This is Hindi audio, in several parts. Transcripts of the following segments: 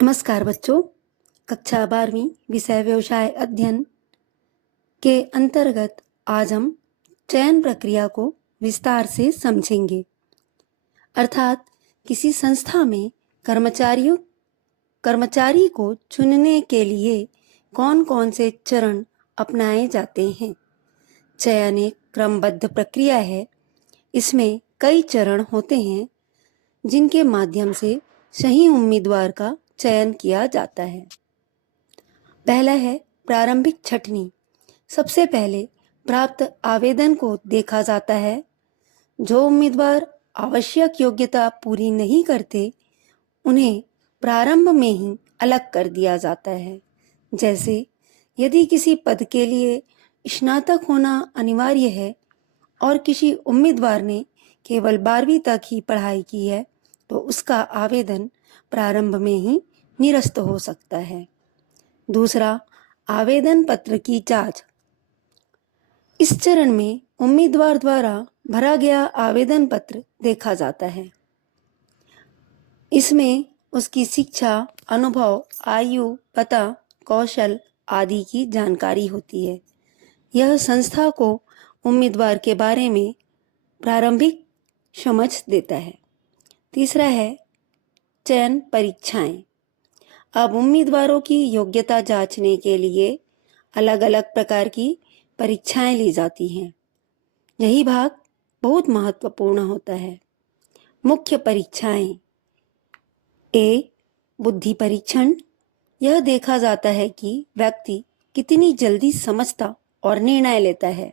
नमस्कार बच्चों। कक्षा 12वीं विषय व्यवसाय अध्ययन के अंतर्गत आज हम चयन प्रक्रिया को विस्तार से समझेंगे। अर्थात किसी संस्था में कर्मचारी को चुनने के लिए कौन कौन से चरण अपनाए जाते हैं। चयन एक क्रमबद्ध प्रक्रिया है। इसमें कई चरण होते हैं जिनके माध्यम से सही उम्मीदवार का चयन किया जाता है। पहला है प्रारंभिक छंटनी। सबसे पहले प्राप्त आवेदन को देखा जाता है। जो उम्मीदवार आवश्यक योग्यता पूरी नहीं करते, उन्हें प्रारंभ में ही अलग कर दिया जाता है। जैसे यदि किसी पद के लिए स्नातक होना अनिवार्य है और किसी उम्मीदवार ने केवल 12वीं तक ही पढ़ाई की है, तो उसका आवेदन प्रारंभ में ही निरस्त हो सकता है। दूसरा, आवेदन पत्र की जांच। इस चरण में उम्मीदवार द्वारा भरा गया आवेदन पत्र देखा जाता है। इसमें उसकी शिक्षा, अनुभव, आयु, पता, कौशल आदि की जानकारी होती है। यह संस्था को उम्मीदवार के बारे में प्रारंभिक समझ देता है। तीसरा है चयन परीक्षाएं। अब उम्मीदवारों की योग्यता जांचने के लिए अलग अलग प्रकार की परीक्षाएं ली जाती हैं। यही भाग बहुत महत्वपूर्ण होता है। मुख्य परीक्षाएं। ए, बुद्धि परीक्षण। यह देखा जाता है कि व्यक्ति कितनी जल्दी समझता और निर्णय लेता है।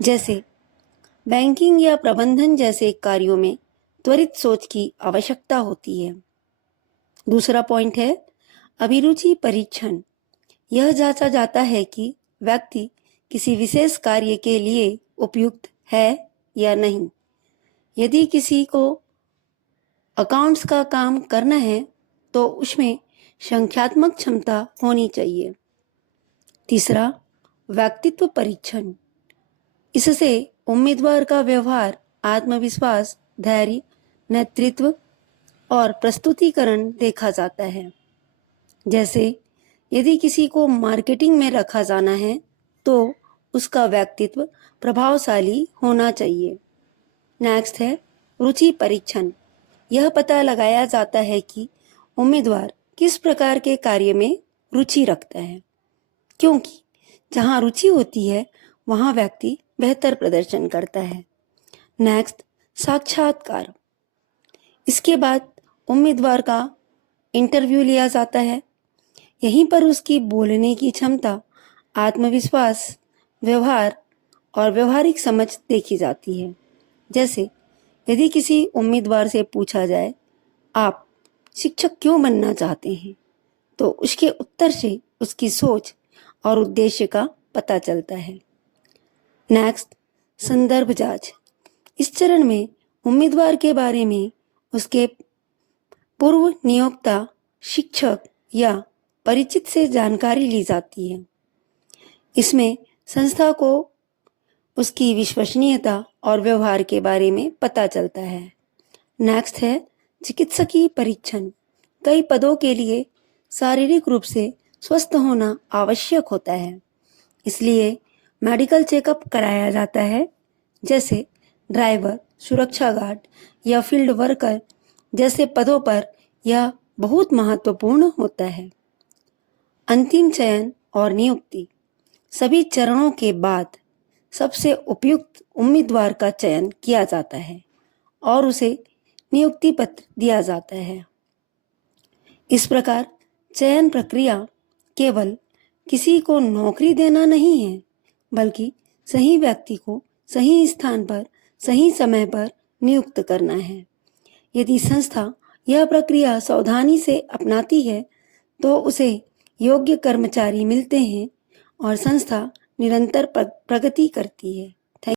जैसे बैंकिंग या प्रबंधन जैसे कार्यों में त्वरित सोच की आवश्यकता होती है। दूसरा पॉइंट है अभिरुचि परीक्षण। यह जांचा जाता है कि व्यक्ति किसी विशेष कार्य के लिए उपयुक्त है या नहीं। यदि किसी को अकाउंट्स का काम करना है तो उसमें संख्यात्मक क्षमता होनी चाहिए। तीसरा, व्यक्तित्व परीक्षण। इससे उम्मीदवार का व्यवहार, आत्मविश्वास, धैर्य, नेतृत्व और प्रस्तुतिकरण देखा जाता है। जैसे यदि किसी को मार्केटिंग में रखा जाना है तो उसका व्यक्तित्व प्रभावशाली होना चाहिए। नेक्स्ट है रुचि परीक्षण। यह पता लगाया जाता है कि उम्मीदवार किस प्रकार के कार्य में रुचि रखता है, क्योंकि जहाँ रुचि होती है वहाँ व्यक्ति बेहतर प्रदर्शन करता है। नेक्स्ट, साक्षात्कार। इसके बाद उम्मीदवार का इंटरव्यू लिया जाता है। यहीं पर उसकी बोलने की क्षमता, आत्मविश्वास, व्यवहार और व्यवहारिक समझ देखी जाती है। जैसे यदि किसी उम्मीदवार से पूछा जाए, आप शिक्षक क्यों बनना चाहते हैं, तो उसके उत्तर से उसकी सोच और उद्देश्य का पता चलता है। नेक्स्ट, संदर्भ जांच। इस चरण में उम्मीदवार के बारे में उसके पूर्व नियोक्ता, शिक्षक या परिचित से जानकारी ली जाती है। इसमें संस्था को उसकी विश्वसनीयता और व्यवहार के बारे में पता चलता है। नेक्स्ट है चिकित्सकीय परीक्षण। कई पदों के लिए शारीरिक रूप से स्वस्थ होना आवश्यक होता है, इसलिए मेडिकल चेकअप कराया जाता है। जैसे ड्राइवर, सुरक्षा गार्ड या फील्ड वर्कर जैसे पदों पर यह बहुत महत्वपूर्ण होता है। अंतिम चयन और नियुक्ति। सभी चरणों के बाद सबसे उपयुक्त उम्मीदवार का चयन किया जाता है और उसे नियुक्ति पत्र दिया जाता है। इस प्रकार चयन प्रक्रिया केवल किसी को नौकरी देना नहीं है, बल्कि सही व्यक्ति को सही स्थान पर सही समय पर नियुक्त करना है। यदि संस्था यह प्रक्रिया सावधानी से अपनाती है तो उसे योग्य कर्मचारी मिलते हैं और संस्था निरंतर प्रगति करती है।